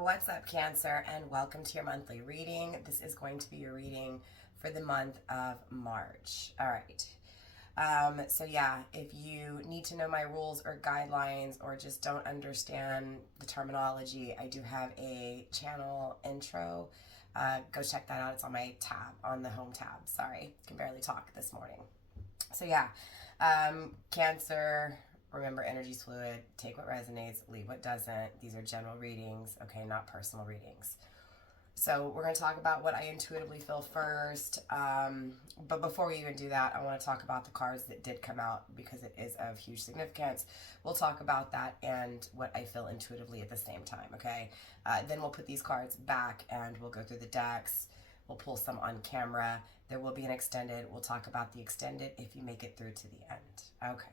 What's up, Cancer, and welcome to your monthly reading. This is going to be your reading for the month of March. All right. If you need to know my rules or guidelines or just don't understand the terminology, I do have a channel intro. Go check that out. It's on my tab, on the home tab. Sorry, can barely talk this morning. Cancer. Remember, energy's fluid. Take what resonates, leave what doesn't. These are general readings, okay, not personal readings. So we're going to talk about what I intuitively feel first. But before we even do that, I want to talk about the cards that did come out because it is of huge significance. We'll talk about that and what I feel intuitively at the same time, okay? Then we'll put these cards back and we'll go through the decks. We'll pull some on camera. There will be an extended. We'll talk about the extended if you make it through to the end. Okay.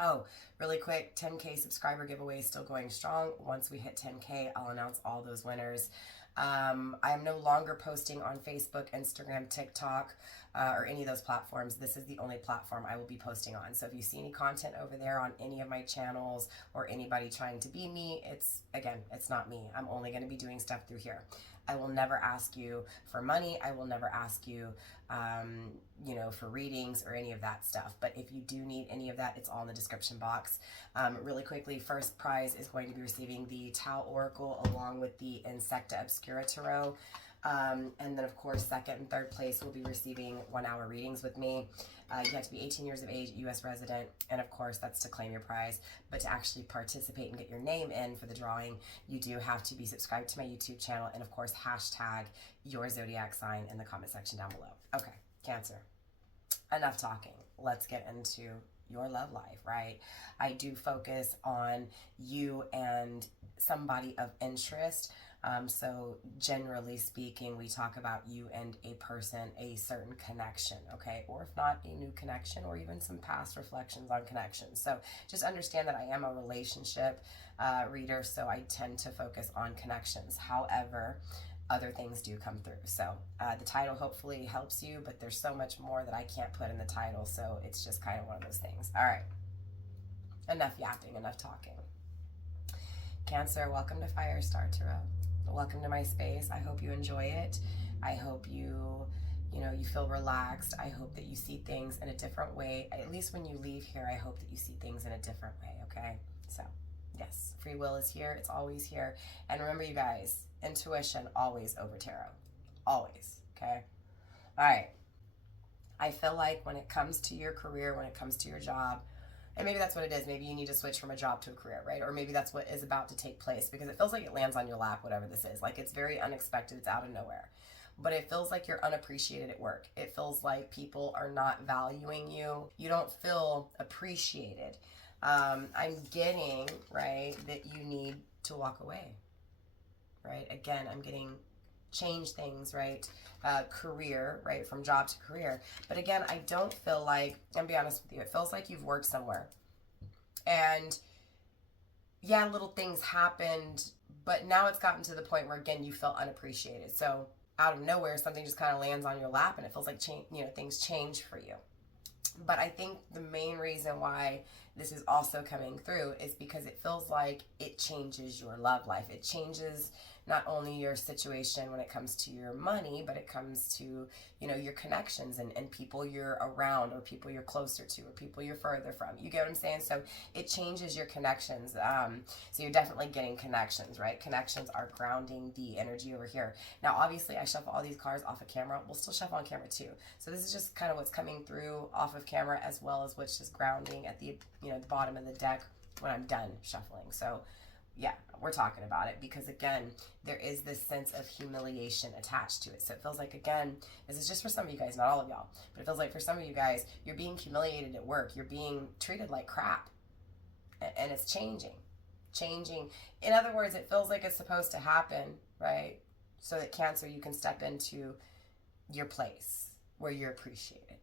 Oh, really quick, 10K subscriber giveaway is still going strong. Once we hit 10K, I'll announce all those winners. I am no longer posting on Facebook, Instagram, TikTok, or any of those platforms. This is the only platform I will be posting on. So if you see any content over there on any of my channels or anybody trying to be me, it's not me. I'm only going to be doing stuff through here. I will never ask you for money. I will never ask you, for readings or any of that stuff. But if you do need any of that, it's all in the description box. Really quickly, first prize is going to be receiving the Tau Oracle along with the Insecta Obscura Tarot. And then, of course, second and third place will be receiving 1 hour readings with me. You have to be 18 years of age, U.S. resident, and of course, that's to claim your prize. But to actually participate and get your name in for the drawing, you do have to be subscribed to my YouTube channel and, of course, hashtag your zodiac sign in the comment section down below. Okay, Cancer. Enough talking. Let's get into your love life, right? I do focus on you and somebody of interest. So generally speaking, we talk about you and a person, a certain connection, okay? Or if not, a new connection or even some past reflections on connections. So just understand that I am a relationship reader, so I tend to focus on connections. However, other things do come through. So the title hopefully helps you, but there's so much more that I can't put in the title, so it's just kind of one of those things. All right, enough yapping, enough talking. Cancer, welcome to Firestar Tarot. Welcome to my space. I hope you enjoy it. I hope you feel relaxed. I hope that you see things in a different way. At least when you leave here, I hope that you see things in a different way, okay? So, yes, free will is here. It's always here. And remember, you guys, intuition always over tarot. Always, okay? All right. I feel like when it comes to your career, when it comes to your job, and maybe that's what it is. Maybe you need to switch from a job to a career, right? Or maybe that's what is about to take place because it feels like it lands on your lap, whatever this is. Like it's very unexpected. It's out of nowhere. But it feels like you're unappreciated at work. It feels like people are not valuing you. You don't feel appreciated. I'm getting, right, that you need to walk away, right? Again, I'm getting change things, right? Career, right? From job to career. But again, I don't feel like, I'll be honest with you, it feels like you've worked somewhere. And yeah, little things happened, but now it's gotten to the point where, again, you feel unappreciated. So out of nowhere, something just kind of lands on your lap and it feels like things change for you. But I think the main reason why this is also coming through is because it feels like it changes your love life. It changes not only your situation when it comes to your money, but it comes to, your connections and people you're around or people you're closer to or people you're further from. You get what I'm saying? So it changes your connections. So you're definitely getting connections, right? Connections are grounding the energy over here. Now, obviously, I shuffle all these cards off of camera. We'll still shuffle on camera too. So this is just kind of what's coming through off of camera as well as what's just grounding at the bottom of the deck when I'm done shuffling. So yeah, we're talking about it because again, there is this sense of humiliation attached to it. So it feels like, again, this is just for some of you guys, not all of y'all, but it feels like for some of you guys, you're being humiliated at work. You're being treated like crap and it's changing. In other words, it feels like it's supposed to happen, right? So that Cancer, you can step into your place where you're appreciated,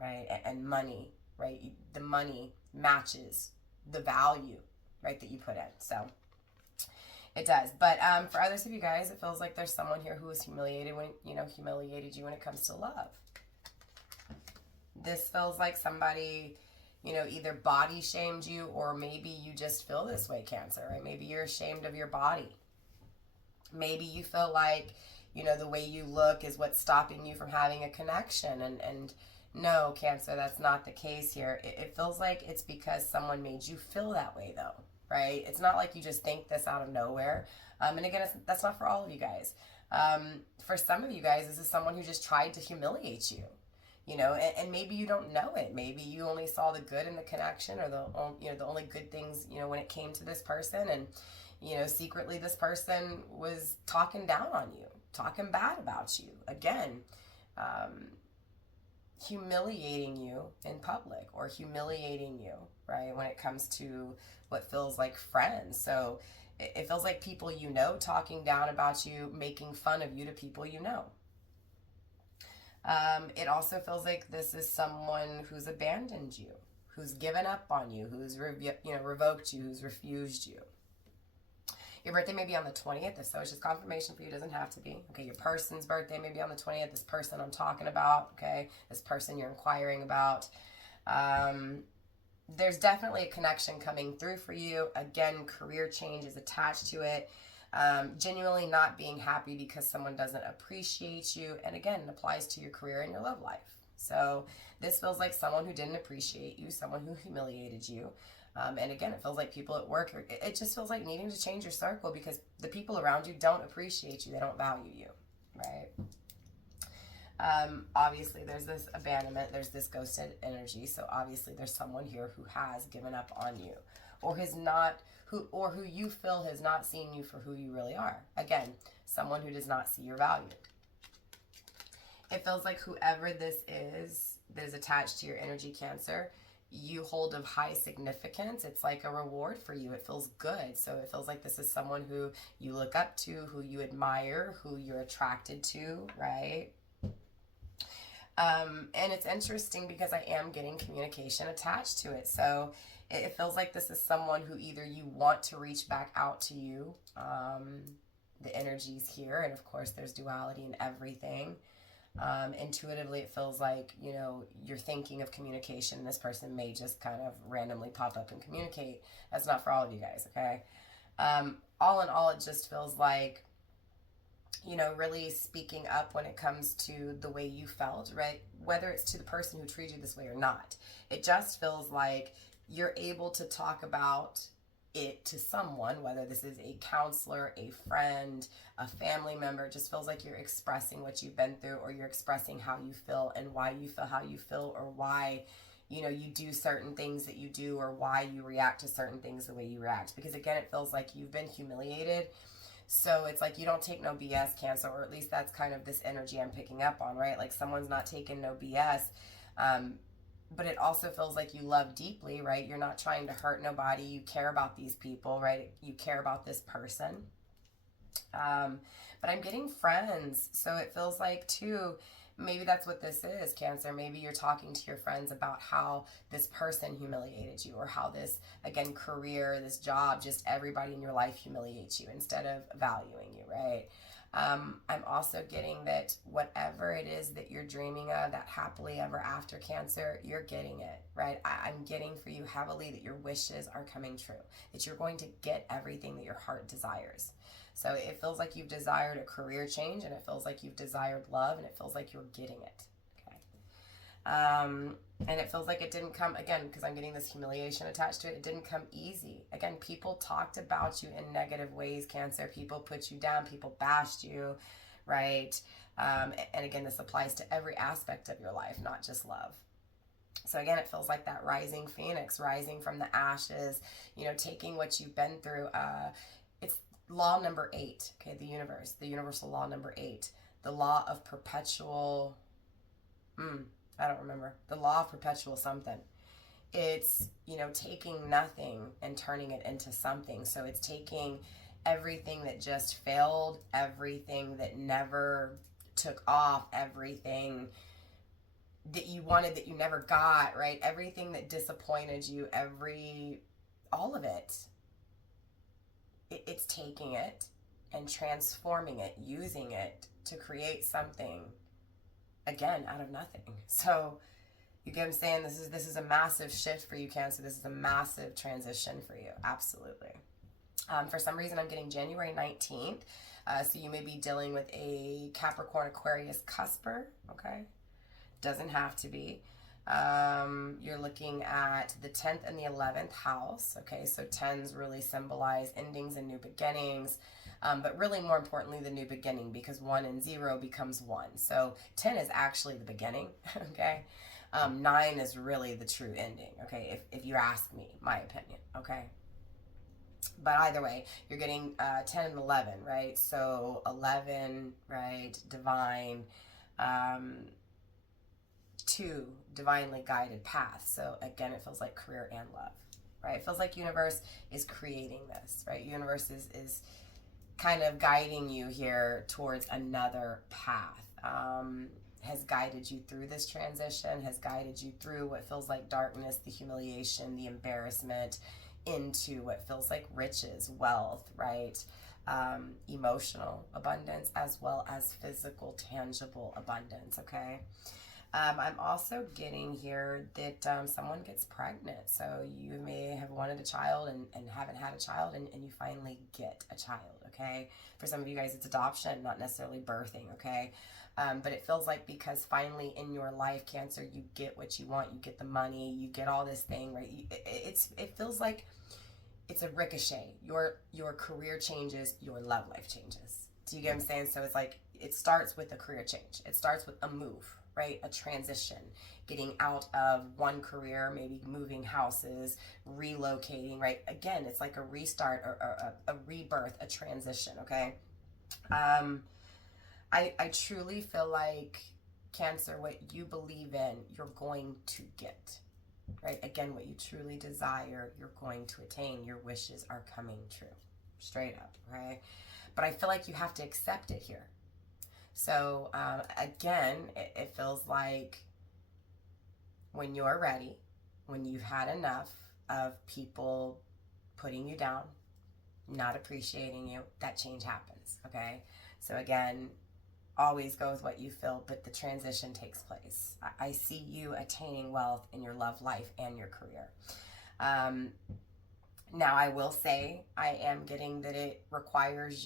right? And money, right? The money matches the value, right, that you put in. So it does. But for others of you guys, it feels like there's someone here who was humiliated you when it comes to love. This feels like somebody, either body shamed you or maybe you just feel this way, Cancer, right? Maybe you're ashamed of your body. Maybe you feel like, the way you look is what's stopping you from having a connection. And no, Cancer, that's not the case here. It feels like it's because someone made you feel that way, though, right? It's not like you just think this out of nowhere. And again, that's not for all of you guys. For some of you guys, this is someone who just tried to humiliate you. And maybe you don't know it. Maybe you only saw the good in the connection, or the only good things, when it came to this person. And, secretly this person was talking down on you, talking bad about you. Again, humiliating you in public, or humiliating you, right, when it comes to what feels like friends. So it feels like people talking down about you, making fun of you to people It also feels like this is someone who's abandoned you, who's given up on you, who's revoked you, who's refused you. Your birthday may be on the 20th. If so, it's just confirmation for you. It doesn't have to be. Okay, your person's birthday may be on the 20th. This person I'm talking about, okay, this person you're inquiring about. There's definitely a connection coming through for you. Again, career change is attached to it. Genuinely not being happy because someone doesn't appreciate you. And again, it applies to your career and your love life. So this feels like someone who didn't appreciate you, someone who humiliated you. And again, it feels like people at work, it just feels like needing to change your circle because the people around you don't appreciate you. They don't value you, right? Obviously, there's this abandonment. There's this ghosted energy. So obviously, there's someone here who has given up on you, or who you feel has not seen you for who you really are. Again, someone who does not see your value. It feels like whoever this is that is attached to your energy, Cancer, you hold of high significance. It's like a reward for you. It feels good. So it feels like this is someone who you look up to, who you admire, who you're attracted to, right? And it's interesting because I am getting communication attached to it. So it feels like this is someone who either you want to reach back out to you, the energy's here, and of course there's duality in everything. Intuitively, it feels like, you're thinking of communication. This person may just kind of randomly pop up and communicate. That's not for all of you guys, okay? All in all, it just feels like, really speaking up when it comes to the way you felt, right? Whether it's to the person who treated you this way or not. It just feels like you're able to talk about it to someone, whether this is a counselor, a friend, a family member. It just feels like you're expressing what you've been through, or you're expressing how you feel and why you feel how you feel, or why you do certain things that you do, or why you react to certain things the way you react. Because again, it feels like you've been humiliated. So it's like you don't take no BS, Cancer, or at least that's kind of this energy I'm picking up on, right? Like someone's not taking no BS. But it also feels like you love deeply, right? You're not trying to hurt nobody. You care about these people, right? You care about this person. But I'm getting friends. So it feels like, too, maybe that's what this is, Cancer. Maybe you're talking to your friends about how this person humiliated you, or how this, again, career, this job, just everybody in your life humiliates you instead of valuing you, right? I'm also getting that whatever it is that you're dreaming of, that happily ever after, Cancer, you're getting it, right? I'm getting for you heavily that your wishes are coming true, that you're going to get everything that your heart desires. So it feels like you've desired a career change, and it feels like you've desired love, and it feels like you're getting it, okay? And it feels like it didn't come, again, because I'm getting this humiliation attached to it, it didn't come easy. Again, people talked about you in negative ways, Cancer. People put you down. People bashed you, right? And again, this applies to every aspect of your life, not just love. So again, it feels like that rising phoenix, rising from the ashes, taking what you've been through. It's law number 8, okay, the universal law number 8, the law of perpetual, I don't remember. The law of perpetual something. It's, taking nothing and turning it into something. So it's taking everything that just failed, everything that never took off, everything that you wanted that you never got, right? Everything that disappointed you, all of it. It's taking it and transforming it, using it to create something, again, out of nothing. So you get what I'm saying? This is a massive shift for you, Cancer. This is a massive transition for you. Absolutely. For some reason, I'm getting January 19th. So you may be dealing with a Capricorn Aquarius cusper, okay? Doesn't have to be. You're looking at the 10th and the 11th house, okay? So 10s really symbolize endings and new beginnings, but really more importantly, the new beginning, because 1 and 0 becomes 1. So 10 is actually the beginning, okay? 9 is really the true ending, okay? If you ask me, my opinion, okay? But either way, you're getting 10 and 11, right? So 11, right, divine, 2, divinely guided path. So again, it feels like career and love, right? It feels like universe is creating this, right? Universe is kind of guiding you here towards another path. Has guided you through this transition, has guided you through what feels like darkness, the humiliation, the embarrassment, into what feels like riches, wealth, right? Emotional abundance, as well as physical, tangible abundance, okay? I'm also getting here that someone gets pregnant. So you may have wanted a child and haven't had a child, and you finally get a child, okay? For some of you guys, it's adoption, not necessarily birthing, okay? But it feels like because finally in your life, Cancer, you get what you want, you get the money, you get all this thing, right? It feels like it's a ricochet. Your career changes, your love life changes. Do you get what I'm saying? So it's like it starts with a career change. It starts with a move, right? A transition, getting out of one career, maybe moving houses, relocating, right? Again, it's like a restart or a rebirth, a transition, okay? I truly feel like, Cancer, what you believe in, you're going to get, right? Again, what you truly desire, you're going to attain. Your wishes are coming true, straight up, right? But I feel like you have to accept it here. So again, it feels like when you're ready, when you've had enough of people putting you down, not appreciating you, that change happens, okay? So again, always go with what you feel, but the transition takes place. I see you attaining wealth in your love life and your career. Now, I will say, I am getting that it requires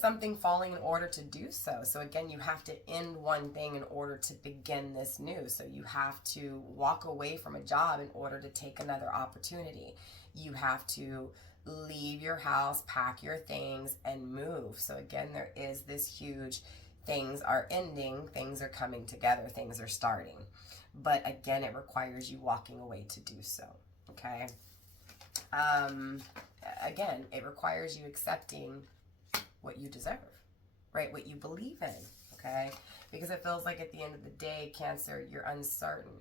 something falling in order to do so. So again, you have to end one thing in order to begin this new. So you have to walk away from a job in order to take another opportunity. You have to leave your house, pack your things, and move. So again, there is this huge, things are ending, things are coming together, things are starting. But again, it requires you walking away to do so, okay? Again, it requires you accepting what you deserve, right? What you believe in, okay? Because it feels like at the end of the day, Cancer, you're uncertain.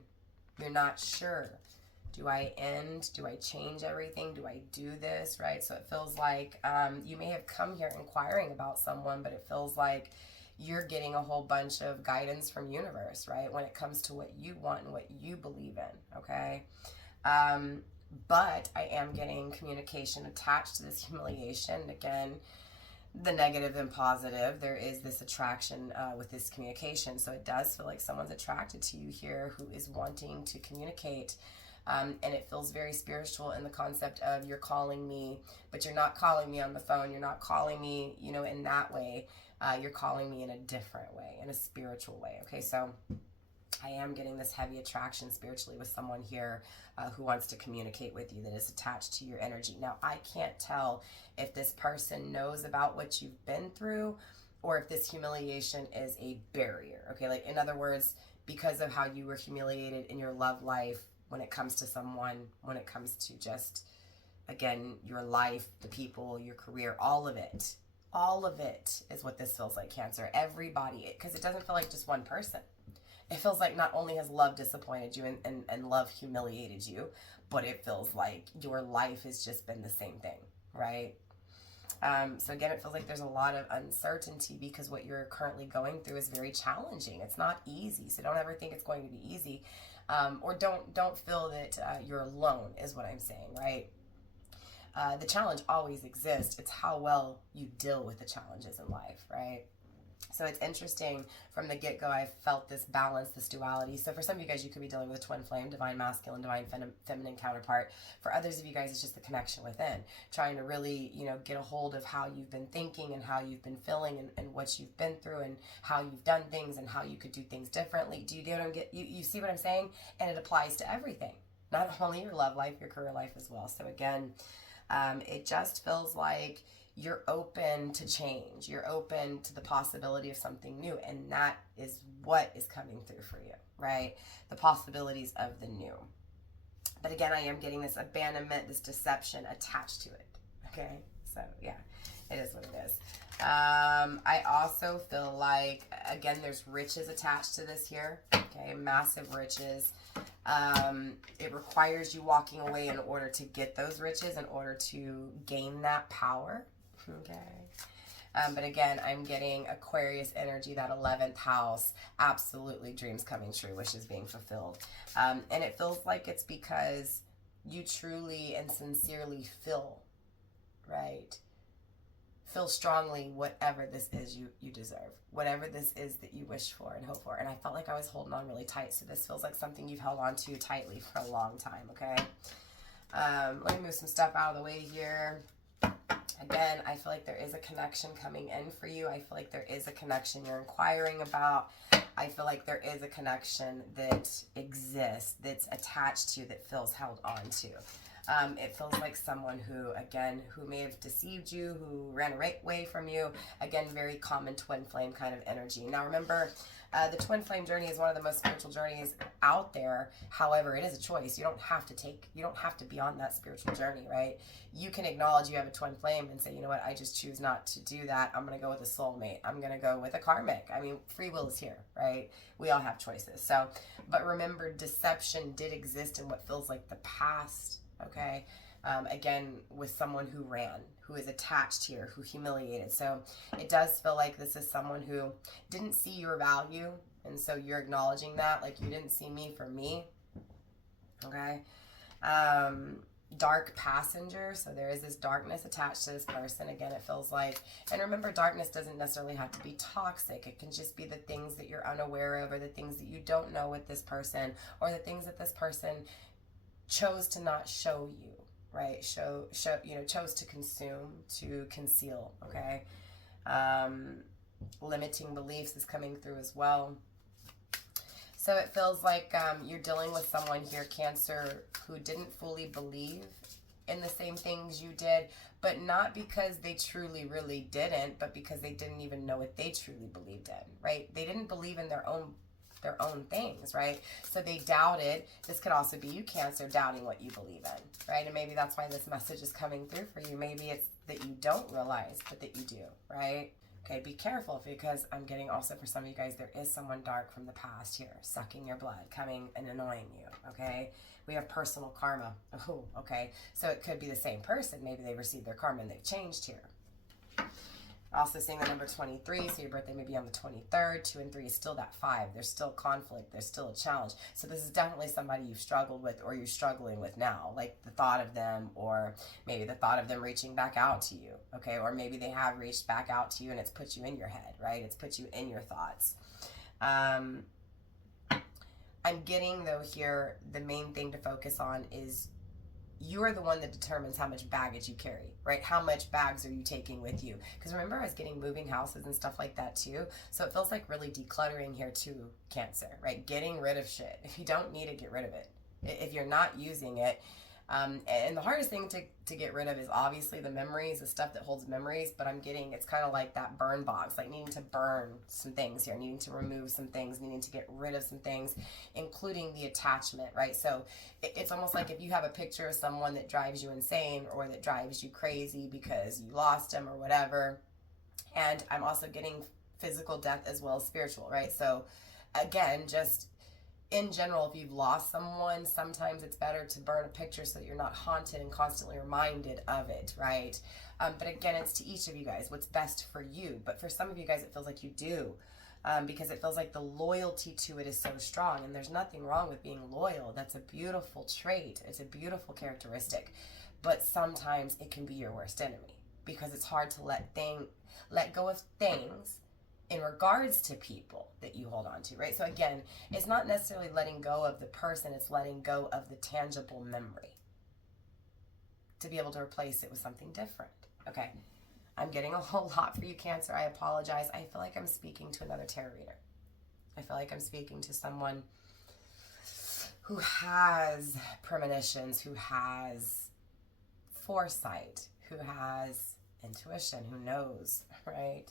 You're not sure. Do I end? Do I change everything? Do I do this, right? So it feels like you may have come here inquiring about someone, but it feels like you're getting a whole bunch of guidance from universe, right? When it comes to what you want and what you believe in, okay? But I am getting communication attached to this humiliation. Again, the negative and positive, there is this attraction with this communication. So it does feel like someone's attracted to you here who is wanting to communicate. And it feels very spiritual in the concept of you're calling me, but you're not calling me on the phone. You're not calling me, you know, in that way. You're calling me in a different way, in a spiritual way. Okay, so I am getting this heavy attraction spiritually with someone here who wants to communicate with you, that is attached to your energy. Now, I can't tell if this person knows about what you've been through or if this humiliation is a barrier. Okay, like in other words, because of how you were humiliated in your love life, when it comes to someone, when it comes to just, again, your life, the people, your career, all of it is what this feels like, Cancer. Everybody, because it doesn't feel like just one person. It feels like not only has love disappointed you and love humiliated you, but it feels like your life has just been the same thing, right? So again, it feels like there's a lot of uncertainty because what you're currently going through is very challenging. It's not easy, so don't ever think it's going to be easy. Or don't feel that you're alone is what I'm saying, right? The challenge always exists. It's how well you deal with the challenges in life, right? So it's interesting from the get-go, I felt this balance, this duality. So for some of you guys, you could be dealing with a twin flame, divine masculine, divine feminine counterpart. For others of you guys, it's just the connection within, trying to really, get a hold of how you've been thinking and how you've been feeling and what you've been through and how you've done things and how you could do things differently. Do you get what I'm you see what I'm saying? And it applies to everything, not only your love life, your career life as well. So again, it just feels like you're open to change. You're open to the possibility of something new. And that is what is coming through for you, right? The possibilities of the new. But again, I am getting this abandonment, this deception attached to it. Okay? So yeah, it is what it is. I also feel like, again, there's riches attached to this here. Okay? Massive riches. It requires you walking away in order to get those riches, in order to gain that power. Okay. But again, I'm getting Aquarius energy, that 11th house, absolutely dreams coming true, wishes being fulfilled. And it feels like it's because you truly and sincerely feel, right? Feel strongly whatever this is you deserve, whatever this is that you wish for and hope for. And I felt like I was holding on really tight. So this feels like something you've held on to tightly for a long time, okay? Let me move some stuff out of the way here. Again, I feel like there is a connection coming in for you. I feel like there is a connection you're inquiring about. I feel like there is a connection that exists, that's attached to, that feels held on to. It feels like someone who may have deceived you, who ran away from you. Again, very common twin flame kind of energy. Now remember, the twin flame journey is one of the most spiritual journeys out there. However, it is a choice. You don't have to be on that spiritual journey, right? You can acknowledge you have a twin flame and say, you know what, I just choose not to do that. I'm going to go with a soulmate. I'm going to go with a karmic. I mean, free will is here, right? We all have choices. So, but remember, deception did exist in what feels like the past, okay? Again, with someone who ran, who is attached here, who humiliated. So it does feel like this is someone who didn't see your value, and so you're acknowledging that, like, you didn't see me for me, okay? Dark passenger, so there is this darkness attached to this person. Again, it feels like, and remember, darkness doesn't necessarily have to be toxic. It can just be the things that you're unaware of, or the things that you don't know with this person, or the things that this person chose to not show you, right? Chose to consume, to conceal, okay? Limiting beliefs is coming through as well. So it feels like you're dealing with someone here, Cancer, who didn't fully believe in the same things you did, but not because they truly really didn't, but because they didn't even know what they truly believed in, right? They didn't believe in their own things, right? So they doubted. This could also be you, Cancer, doubting what you believe in, right? And maybe that's why this message is coming through for you. Maybe it's that you don't realize, but that you do, right? Okay, be careful, because I'm getting also for some of you guys, there is someone dark from the past here, sucking your blood, coming and annoying you, okay? We have personal karma. Oh, okay. So it could be the same person. Maybe they received their karma and they've changed here. Also seeing the number 23, so your birthday may be on the 23rd. 2 and 3 is still that 5. There's still conflict. There's still a challenge. So this is definitely somebody you've struggled with, or you're struggling with now, like the thought of them, or maybe the thought of them reaching back out to you, okay? Or maybe they have reached back out to you and it's put you in your head, right? It's put you in your thoughts. I'm getting, though, here, the main thing to focus on is you are the one that determines how much baggage you carry, right? How much bags are you taking with you? Because remember, I was getting moving houses and stuff like that too. So it feels like really decluttering here too, Cancer, right? Getting rid of shit. If you don't need it, get rid of it. If you're not using it, and the hardest thing to get rid of is obviously the memories, the stuff that holds memories, but I'm getting, it's kind of like that burn box, like needing to burn some things here, needing to remove some things, needing to get rid of some things, including the attachment, right? So it's almost like if you have a picture of someone that drives you insane, or that drives you crazy because you lost them or whatever, and I'm also getting physical death as well as spiritual, right? So again, just in general, if you've lost someone, sometimes it's better to burn a picture so that you're not haunted and constantly reminded of it, right? But again, it's to each of you guys what's best for you. But for some of you guys, it feels like you do, because it feels like the loyalty to it is so strong. And there's nothing wrong with being loyal. That's a beautiful trait. It's a beautiful characteristic. But sometimes it can be your worst enemy, because it's hard to let go of things in regards to people that you hold on to, right? So again, it's not necessarily letting go of the person, it's letting go of the tangible memory to be able to replace it with something different. Okay, I'm getting a whole lot for you, Cancer. I apologize. I feel like I'm speaking to another tarot reader. I feel like I'm speaking to someone who has premonitions, who has foresight, who has intuition, who knows, right?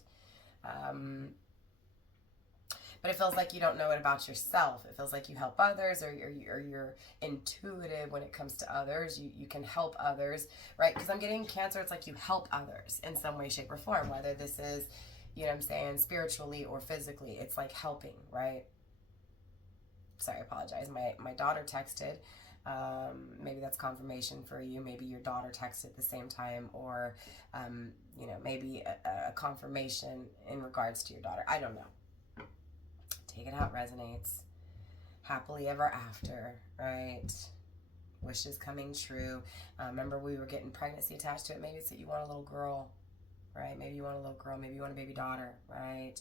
But it feels like you don't know it about yourself. It feels like you help others, or you're intuitive when it comes to others. You can help others, right? Because I'm getting Cancer, it's like you help others in some way, shape, or form, whether this is, you know what I'm saying, spiritually or physically. It's like helping, right? Sorry, I apologize. My daughter texted. Maybe that's confirmation for you. Maybe your daughter texted at the same time, or, you know, maybe a confirmation in regards to your daughter. I don't know. Take it out, resonates. Happily ever after, right? Wishes coming true. Remember, we were getting pregnancy attached to it. Maybe it's that you want a little girl, right? Maybe you want a little girl. Maybe you want a baby daughter, right?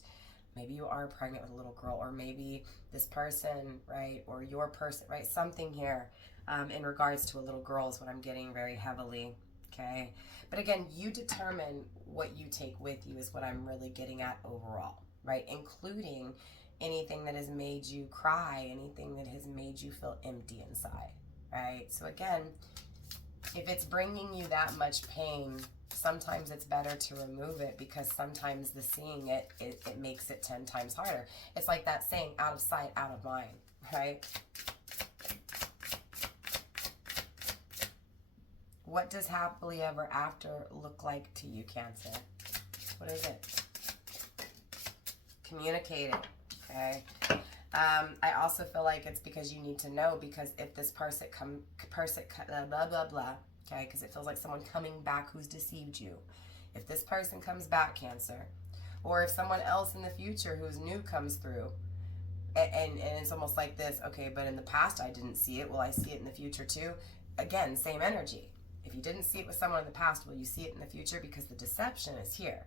Maybe you are pregnant with a little girl, or maybe this person, right? Or your person, right? Something here in regards to a little girl is what I'm getting very heavily, okay? But again, you determine what you take with you is what I'm really getting at overall, right? Including anything that has made you cry, anything that has made you feel empty inside, right? So again, if it's bringing you that much pain, sometimes it's better to remove it, because sometimes the seeing it makes it 10 times harder. It's like that saying, out of sight, out of mind, right? What does happily ever after look like to you, Cancer? What is it? Communicate it. Okay. I also feel like it's because you need to know, because if this person blah blah blah, okay, because it feels like someone coming back who's deceived you. If this person comes back, Cancer, or if someone else in the future who's new comes through, and it's almost like this, okay, but in the past I didn't see it, will I see it in the future too? Again, same energy. If you didn't see it with someone in the past, will you see it in the future? Because the deception is here,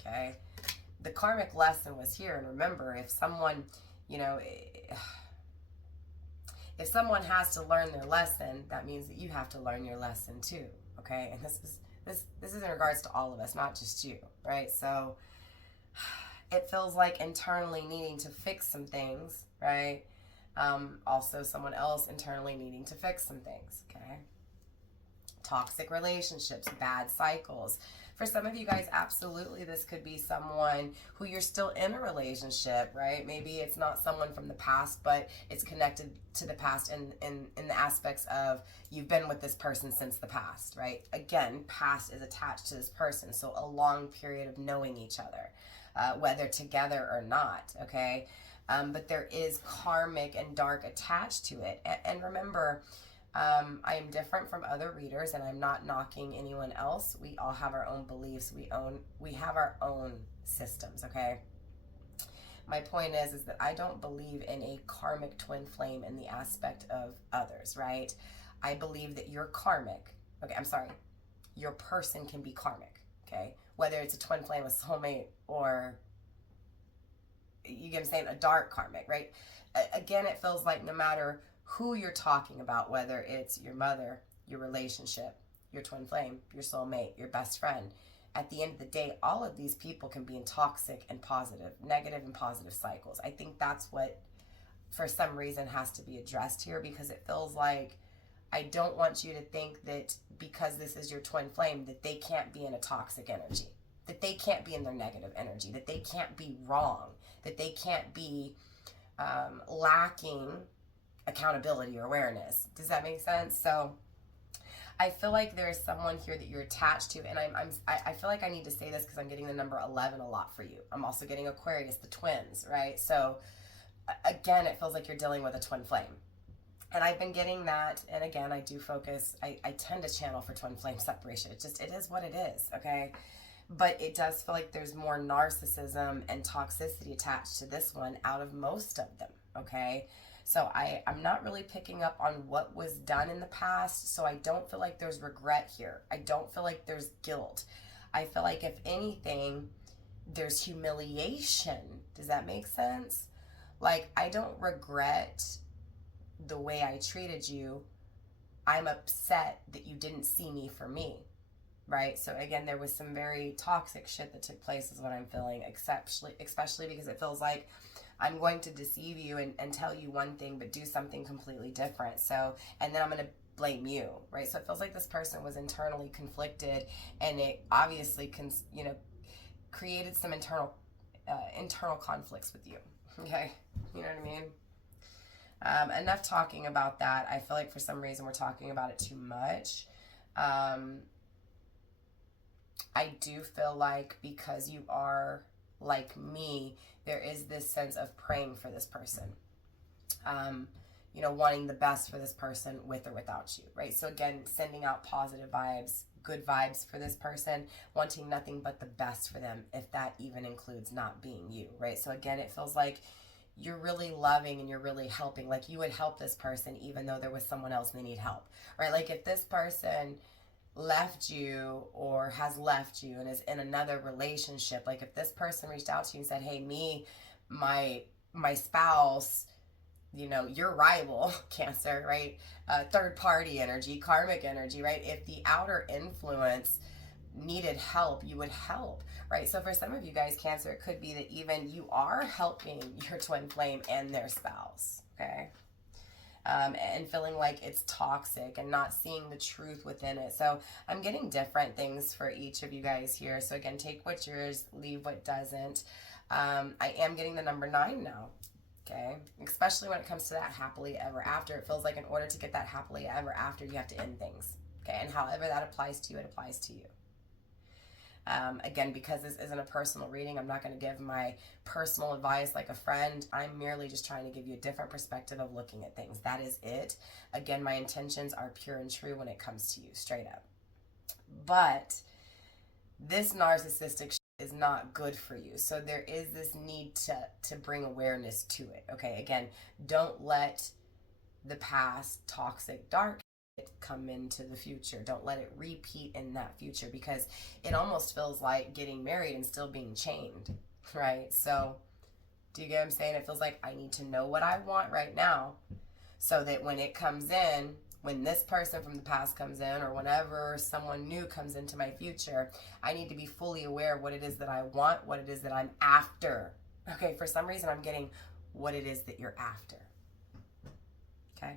okay? The karmic lesson was here. And remember, if someone, you know, if someone has to learn their lesson, that means that you have to learn your lesson too, okay? And this is in regards to all of us, not just you, right? So it feels like internally needing to fix some things, right? Also someone else internally needing to fix some things, okay? Toxic relationships, bad cycles. For some of you guys, absolutely, this could be someone who you're still in a relationship, right? Maybe it's not someone from the past, but it's connected to the past in the aspects of you've been with this person since the past, right? Again, past is attached to this person, so a long period of knowing each other, whether together or not, okay? But there is karmic and dark attached to it. And remember, I am different from other readers, and I'm not knocking anyone else. We all have our own beliefs. We have our own systems, okay? My point is that I don't believe in a karmic twin flame in the aspect of others, right? I believe that you're karmic. Okay, I'm sorry. Your person can be karmic, okay? Whether it's a twin flame, a soulmate, or, you get what I'm saying, a dark karmic, right? Again, it feels like no matter who you're talking about, whether it's your mother, your relationship, your twin flame, your soulmate, your best friend, at the end of the day, all of these people can be in toxic and positive, negative and positive cycles. I think that's what, for some reason, has to be addressed here, because it feels like I don't want you to think that because this is your twin flame, that they can't be in a toxic energy, that they can't be in their negative energy, that they can't be wrong, that they can't be lacking accountability or awareness. Does that make sense? So I feel like there's someone here that you're attached to, and I feel like I need to say this because I'm getting the number 11 a lot for you. I'm also getting Aquarius, the twins, right? So again, it feels like you're dealing with a twin flame. And I've been getting that, and again, I do focus, I tend to channel for twin flame separation. It is what it is, okay? But it does feel like there's more narcissism and toxicity attached to this one out of most of them, okay? So I'm not really picking up on what was done in the past, so I don't feel like there's regret here. I don't feel like there's guilt. I feel like, if anything, there's humiliation. Does that make sense? Like, I don't regret the way I treated you. I'm upset that you didn't see me for me, right? So again, there was some very toxic shit that took place is what I'm feeling, especially because it feels like I'm going to deceive you and tell you one thing but do something completely different. So, and then I'm going to blame you, right? So it feels like this person was internally conflicted, and it obviously created some internal conflicts with you. Okay, you know what I mean? Enough talking about that. I feel like for some reason we're talking about it too much. I do feel like because you are like me, there is this sense of praying for this person. Wanting the best for this person with or without you, right? So again, sending out positive vibes, good vibes for this person, wanting nothing but the best for them, if that even includes not being you, right? So again, it feels like you're really loving and you're really helping. Like you would help this person even though there was someone else and they need help, right? Like if this person left you or has left you and is in another relationship, like if this person reached out to you and said, hey, my spouse, your rival, Cancer, right? Third party energy, karmic energy, right? If the outer influence needed help, you would help, right? So for some of you guys, Cancer, it could be that even you are helping your twin flame and their spouse, okay? And feeling like it's toxic and not seeing the truth within it. So I'm getting different things for each of you guys here. So again, take what's yours, leave what doesn't. I am getting the number 9 now. Okay, especially when it comes to that happily ever after. It feels like in order to get that happily ever after, you have to end things. Okay, and however that applies to you, it applies to you. Again, because this isn't a personal reading, I'm not going to give my personal advice like a friend. I'm merely just trying to give you a different perspective of looking at things. That is it. Again, my intentions are pure and true when it comes to you, straight up. But this narcissistic shit is not good for you. So there is this need to bring awareness to it. Okay, again, don't let the past toxic dark come into the future. Don't let it repeat in that future, because it almost feels like getting married and still being chained, right? So do you get what I'm saying? It feels like I need to know what I want right now so that when it comes in, when this person from the past comes in, or whenever someone new comes into my future, I need to be fully aware of what it is that I want, what it is that I'm after. Okay, for some reason I'm getting what it is that you're after. Okay?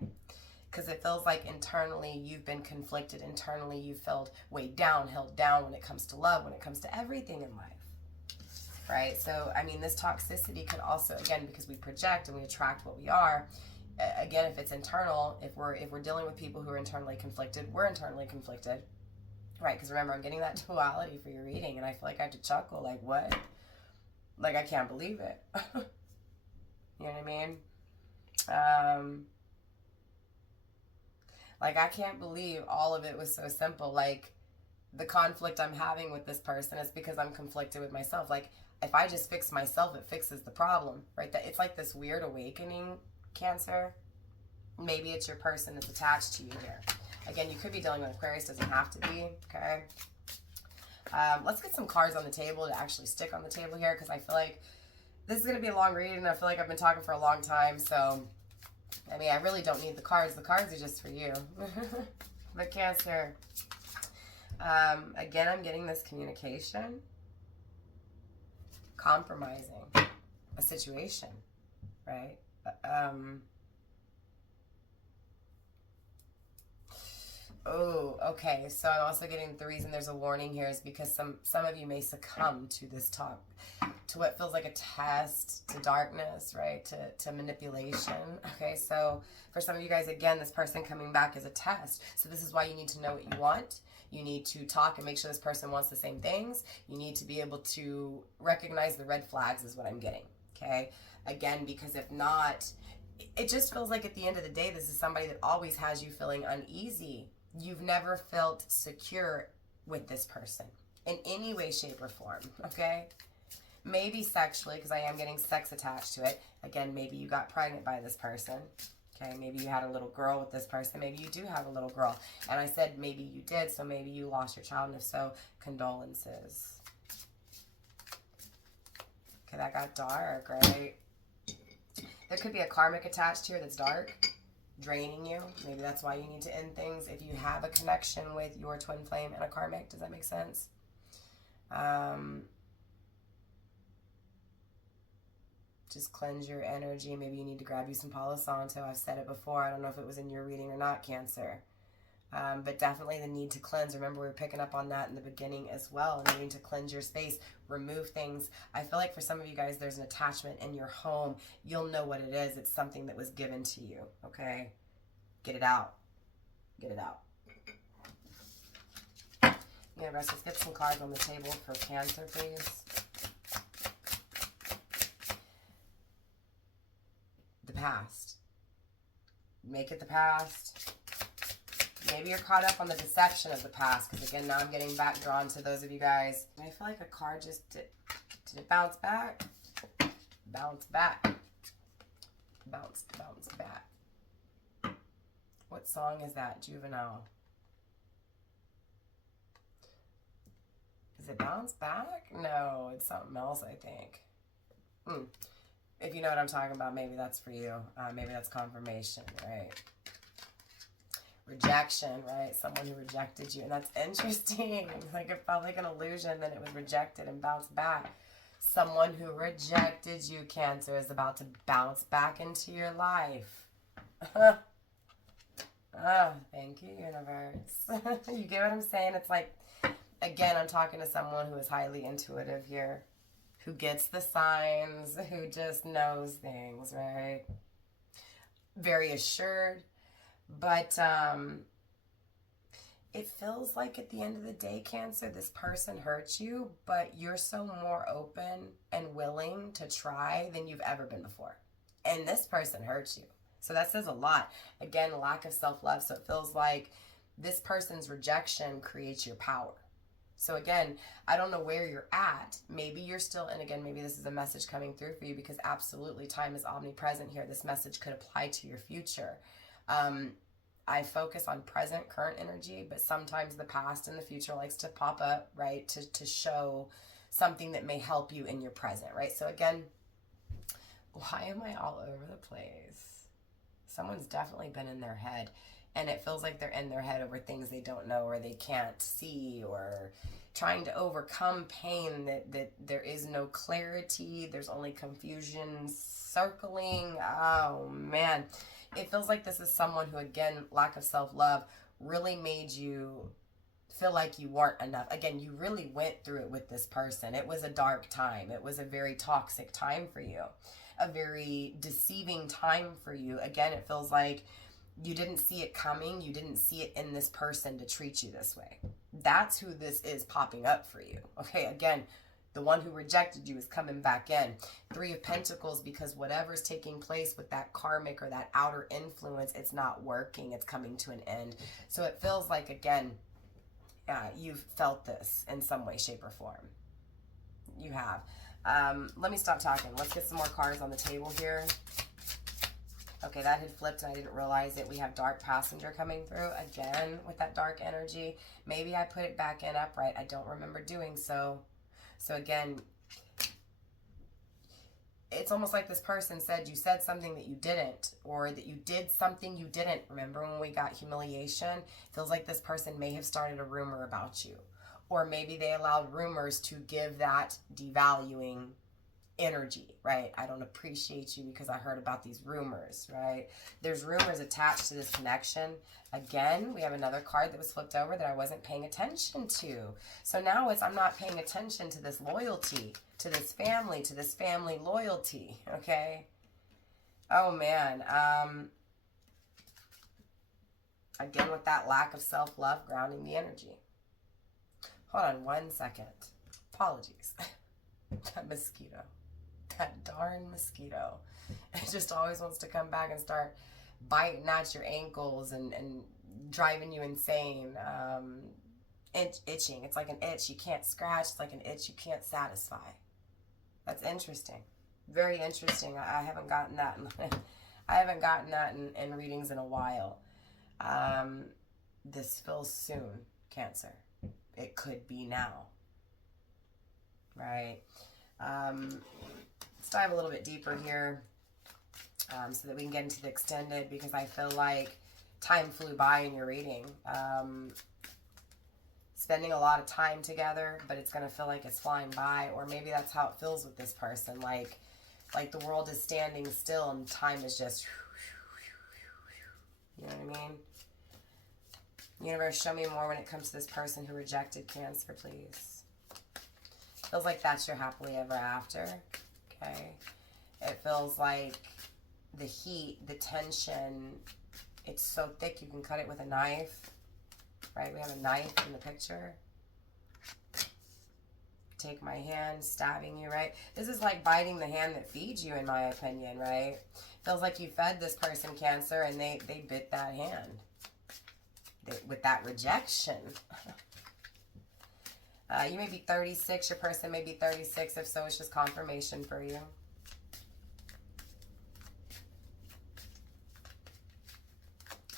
Because it feels like internally you've been conflicted, internally you felt weighed down, held down when it comes to love, when it comes to everything in life. Right? So, I mean, this toxicity could also, again, because we project and we attract what we are, again, if it's internal, if we're dealing with people who are internally conflicted, we're internally conflicted, right? Because remember, I'm getting that duality for your reading, and I feel like I have to chuckle, like, what? Like, I can't believe it. You know what I mean? Like, I can't believe all of it was so simple. Like, the conflict I'm having with this person is because I'm conflicted with myself. Like, if I just fix myself, it fixes the problem, right? That it's like this weird awakening, Cancer. Maybe it's your person that's attached to you here. Again, you could be dealing with Aquarius, doesn't have to be, okay? Let's get some cards on the table to actually stick on the table here, because I feel like this is going to be a long read, and I feel like I've been talking for a long time, so, I mean, I really don't need the cards. The cards are just for you. But Cancer, again, I'm getting this communication, compromising a situation, right? Oh, okay. So I'm also getting the reason there's a warning here is because some of you may succumb to this talk, to what feels like a test, to darkness, right? To manipulation. Okay, so for some of you guys, again, this person coming back is a test. So this is why you need to know what you want. You need to talk and make sure this person wants the same things. You need to be able to recognize the red flags is what I'm getting. Okay, again, because if not, it just feels like at the end of the day, this is somebody that always has you feeling uneasy. You've never felt secure with this person in any way, shape, or form, okay? Maybe sexually, because I am getting sex attached to it. Again, maybe you got pregnant by this person, okay? Maybe you had a little girl with this person. Maybe you do have a little girl. And I said maybe you did, so maybe you lost your child, and if so, condolences. Okay, that got dark, right? There could be a karmic attached here that's dark, draining you. Maybe that's why you need to end things if you have a connection with your twin flame and a karmic. Does that make sense? Just cleanse your energy. Maybe you need to grab you some Palo Santo. I've said it before. I don't know if it was in your reading or not, Cancer. But definitely the need to cleanse. Remember, we were picking up on that in the beginning as well. Needing to cleanse your space, remove things. I feel like for some of you guys, there's an attachment in your home. You'll know what it is. It's something that was given to you, okay? Get it out. Get it out. Universe, let's get some cards on the table for Cancer, please. The past. Make it the past. Maybe you're caught up on the deception of the past, because again, now I'm getting back drawn to those of you guys. I feel like a card just did it bounce back? Bounce back. Bounce back. What song is that? Juvenile. Is it bounce back? No, it's something else, I think. If you know what I'm talking about, maybe that's for you. Maybe that's confirmation, right? Rejection, right? Someone who rejected you. And that's interesting. Like it felt like an illusion, then it was rejected and bounced back. Someone who rejected you, Cancer, is about to bounce back into your life. Oh, thank you, universe. You get what I'm saying? It's like, again, I'm talking to someone who is highly intuitive here, who gets the signs, who just knows things, right? Very assured. But it feels like at the end of the day, Cancer, this person hurts you, but you're so more open and willing to try than you've ever been before. And this person hurts you. So that says a lot. Again, lack of self-love. So it feels like this person's rejection creates your power. So again, I don't know where you're at. Maybe you're still, and again, maybe this is a message coming through for you, because absolutely time is omnipresent here. This message could apply to your future. I focus on present, current energy, but sometimes the past and the future likes to pop up, right, to show something that may help you in your present, right? So again, why am I all over the place? Someone's definitely been in their head, and it feels like they're in their head over things they don't know or they can't see, or trying to overcome pain that there is no clarity. There's only confusion circling. Oh, man. It feels like this is someone who, again, lack of self-love really made you feel like you weren't enough. Again, you really went through it with this person. It was a dark time. It was a very toxic time for you, a very deceiving time for you. Again, it feels like you didn't see it coming. You didn't see it in this person to treat you this way. That's who this is popping up for you. Okay, again, the one who rejected you is coming back in. 3 of Pentacles, because whatever's taking place with that karmic or that outer influence, it's not working. It's coming to an end. So it feels like, again, you've felt this in some way, shape, or form. You have. Let me stop talking. Let's get some more cards on the table here. Okay, that had flipped and I didn't realize it. We have Dark Passenger coming through again with that dark energy. Maybe I put it back in upright. I don't remember doing so. So again, it's almost like this person said you said something that you didn't, or that you did something you didn't. Remember when we got humiliation? Feels like this person may have started a rumor about you. Or maybe they allowed rumors to give that devaluing energy, right? I don't appreciate you because I heard about these rumors, right? There's rumors attached to this connection. Again, we have another card that was flipped over that I wasn't paying attention to. So now I'm not paying attention to this loyalty, to this family loyalty, okay? Oh man. Again, with that lack of self-love grounding the energy. Hold on 1 second. Apologies. That mosquito. That darn mosquito. It just always wants to come back and start biting at your ankles and driving you insane. Itching. It's like an itch you can't scratch. It's like an itch you can't satisfy. That's interesting. Very interesting. I haven't gotten that. I haven't gotten that in readings in a while. This feels soon, Cancer. It could be now. Right? Let's dive a little bit deeper here so that we can get into the extended, because I feel like time flew by in your reading. Spending a lot of time together, but it's going to feel like it's flying by, or maybe that's how it feels with this person. Like the world is standing still and time is just, you know what I mean? Universe, show me more when it comes to this person who rejected Cancer, please. Feels like that's your happily ever after. Okay. It feels like the heat, the tension, it's so thick you can cut it with a knife. Right? We have a knife in the picture. Take my hand, stabbing you, right? This is like biting the hand that feeds you, in my opinion, right? Feels like you fed this person, Cancer, and they bit that hand. With that rejection. You may be 36. Your person may be 36. If so, it's just confirmation for you.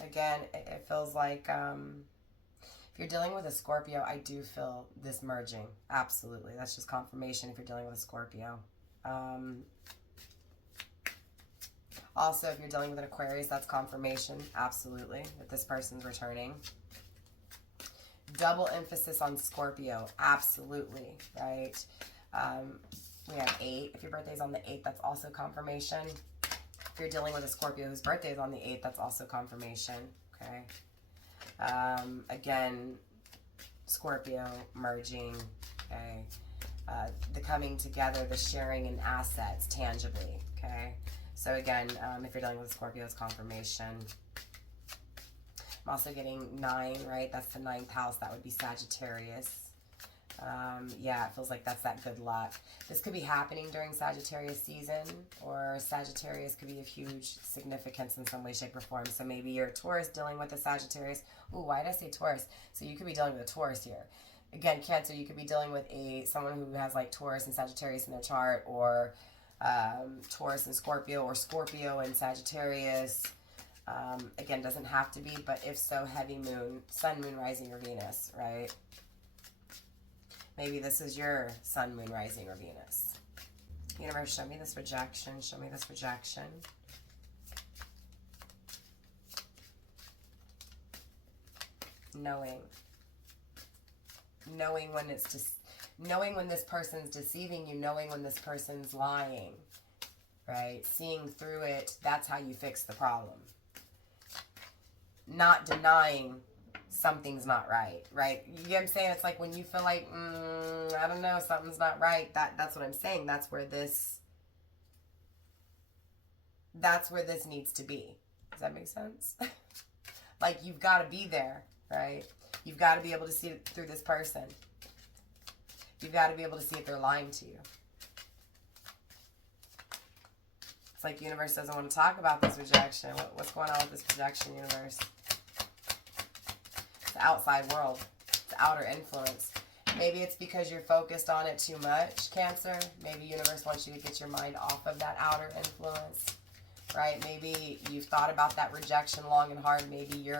Again, it feels like if you're dealing with a Scorpio, I do feel this merging. Absolutely. That's just confirmation if you're dealing with a Scorpio. Also, if you're dealing with an Aquarius, that's confirmation. Absolutely. That this person's returning. Double emphasis on Scorpio. Absolutely. Right? We have 8. If your birthday's on the 8th, that's also confirmation. If you're dealing with a Scorpio whose birthday is on the 8th, that's also confirmation. Okay. Again, Scorpio merging. Okay. The coming together, the sharing in assets tangibly. Okay. So again, if you're dealing with a Scorpio, it's confirmation. I'm also getting 9, right? That's the 9th house. That would be Sagittarius. Yeah, it feels like that's that good luck. This could be happening during Sagittarius season, or Sagittarius could be of huge significance in some way, shape, or form. So maybe you're a Taurus dealing with a Sagittarius. Ooh, why did I say Taurus? So you could be dealing with a Taurus here. Again, Cancer, you could be dealing with someone who has like Taurus and Sagittarius in their chart, or Taurus and Scorpio, or Scorpio and Sagittarius. Again, doesn't have to be, but if so, heavy moon, sun, moon, rising, or Venus, right? Maybe this is your sun, moon, rising, or Venus. Universe, show me this rejection. Show me this rejection. Knowing when it's just, knowing when this person's deceiving you, knowing when this person's lying, right? Seeing through it, that's how you fix the problem. Not denying something's not right, right? You get what I'm saying? It's like when you feel like, I don't know, something's not right. That's what I'm saying. That's where this needs to be. Does that make sense? Like, you've got to be there, right? You've got to be able to see it through this person. You've got to be able to see if they're lying to you. It's like the universe doesn't want to talk about this rejection. What's going on with this rejection, universe? It's the outside world. It's the outer influence. Maybe it's because you're focused on it too much, Cancer. Maybe the universe wants you to get your mind off of that outer influence, right? Maybe you've thought about that rejection long and hard. Maybe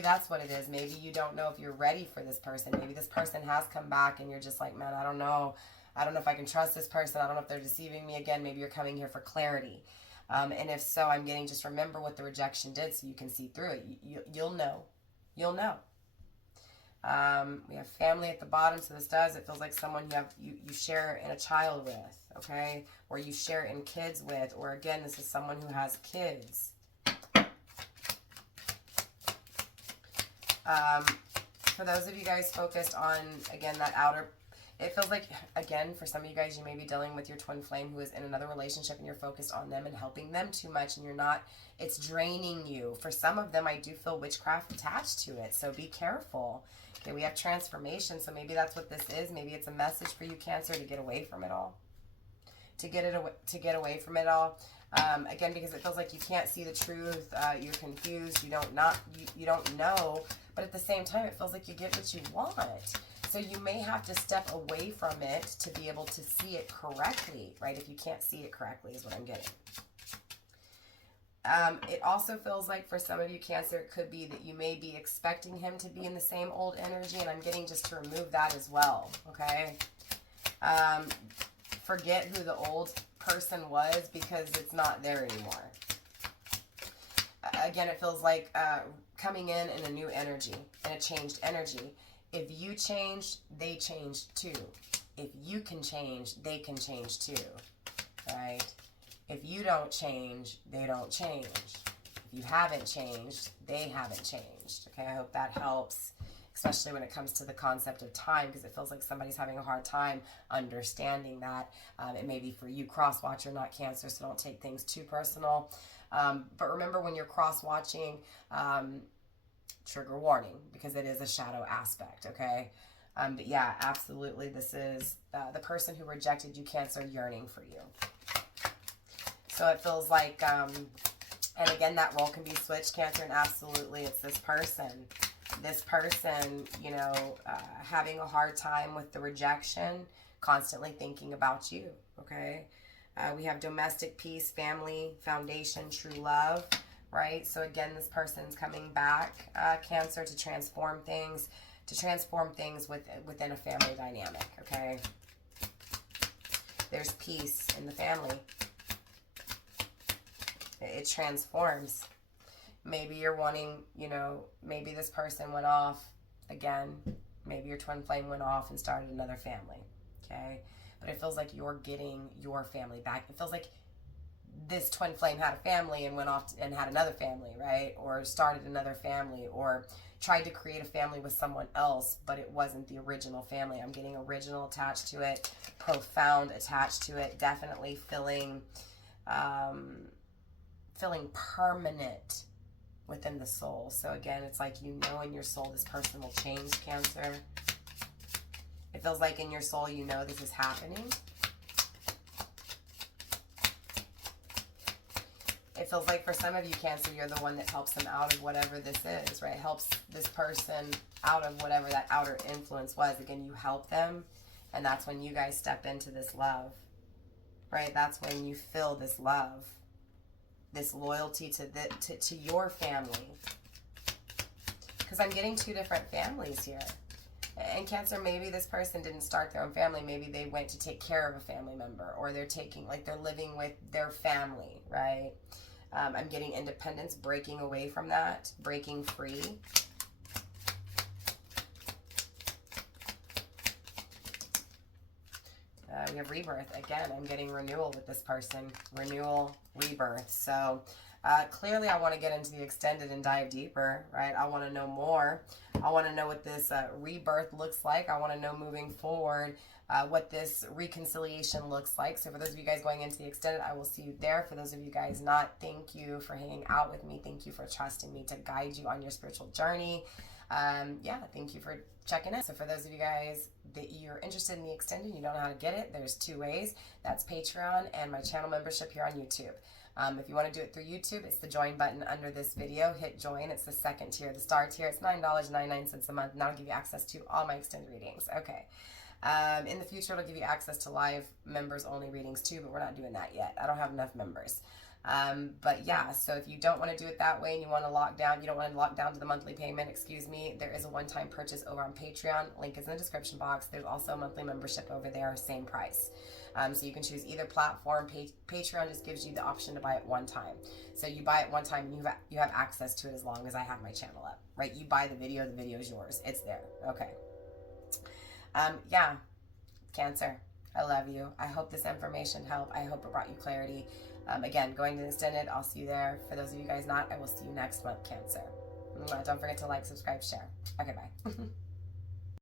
that's what it is. Maybe you don't know if you're ready for this person. Maybe this person has come back and you're just like, man, I don't know. I don't know if I can trust this person. I don't know if they're deceiving me again. Maybe you're coming here for clarity. And if so, I'm getting, just remember what the rejection did so you can see through it. You'll know. You'll know. We have family at the bottom. So this it feels like someone you share in a child with, okay? Or you share in kids with. Or again, this is someone who has kids. For those of you guys focused on, again, that outer, it feels like, again, for some of you guys, you may be dealing with your twin flame who is in another relationship and you're focused on them and helping them too much and you're not, it's draining you. For some of them, I do feel witchcraft attached to it, so be careful. Okay, we have transformation, so maybe that's what this is. Maybe it's a message for you, Cancer, to get away from it all. To get away from it all. Again, because it feels like you can't see the truth, you're confused, you don't know, but at the same time, it feels like you get what you want. So you may have to step away from it to be able to see it correctly, right? If you can't see it correctly is what I'm getting. It also feels like for some of you, Cancer, it could be that you may be expecting him to be in the same old energy, and I'm getting just to remove that as well, okay? Forget who the old person was, because it's not there anymore. Again, it feels like coming in a new energy, and a changed energy. If you changed, they changed too. If you can change, they can change too, right? If you don't change, they don't change. If you haven't changed, they haven't changed. Okay, I hope that helps, especially when it comes to the concept of time, because it feels like somebody's having a hard time understanding that. It may be for you, cross-watcher, not Cancer, so don't take things too personal. But remember, when you're cross-watching, trigger warning, because it is a shadow aspect, okay? But yeah, absolutely, this is the person who rejected you, Cancer, yearning for you. So it feels like, and again, that role can be switched, Cancer, and absolutely, it's this person. This person, you know, having a hard time with the rejection, constantly thinking about you, okay? We have domestic peace, family, foundation, true love, right? So again, this person's coming back, Cancer, to transform things within a family dynamic, okay? There's peace in the family. It transforms. Maybe you're wanting, you know, maybe this person went off again. Maybe your twin flame went off and started another family, okay? But it feels like you're getting your family back. It feels like this twin flame had a family and went off and had another family, right? Or started another family, or tried to create a family with someone else, but it wasn't the original family. I'm getting original attached to it, profound attached to it, definitely feeling permanent within the soul. So again, it's like, you know, in your soul, this person will change, Cancer. It feels like in your soul, you know this is happening. It feels like for some of you, Cancer, you're the one that helps them out of whatever this is, right? Helps this person out of whatever that outer influence was. Again, you help them, and that's when you guys step into this love, right? That's when you feel this love, this loyalty to your family. Because I'm getting two different families here. And Cancer, maybe this person didn't start their own family. Maybe they went to take care of a family member, or they're living with their family, right? I'm getting independence, breaking away from that, breaking free. We have rebirth. Again, I'm getting renewal with this person. Renewal, rebirth. So clearly I want to get into the extended and dive deeper, right? I want to know more. I want to know what this rebirth looks like. I want to know moving forward what this reconciliation looks like. So for those of you guys going into the extended, I will see you there. For those of you guys not, thank you for hanging out with me. Thank you for trusting me to guide you on your spiritual journey. Yeah, thank you for checking in. So for those of you guys that you're interested in the extended, you don't know how to get it, there's two ways. That's Patreon and my channel membership here on YouTube. If you want to do it through YouTube, it's the join button under this video. Hit join. It's the second tier, the star tier. It's $9.99 a month, and that'll give you access to all my extended readings. Okay. In the future, it'll give you access to live members only readings too, but we're not doing that yet. I don't have enough members. But yeah, so if you don't want to do it that way and you want to lock down, you don't want to lock down to the monthly payment, excuse me, there is a one-time purchase over on Patreon. Link is in the description box. There's also a monthly membership over there, same price. So you can choose either platform. Patreon just gives you the option to buy it one time. So you buy it one time and you have access to it as long as I have my channel up, right? You buy the video is yours. It's there. Okay. Yeah, Cancer, I love you. I hope this information helped. I hope it brought you clarity. Again, going to the extended, I'll see you there. For those of you guys not, I will see you next month, Cancer. Don't forget to like, subscribe, share. Okay, bye.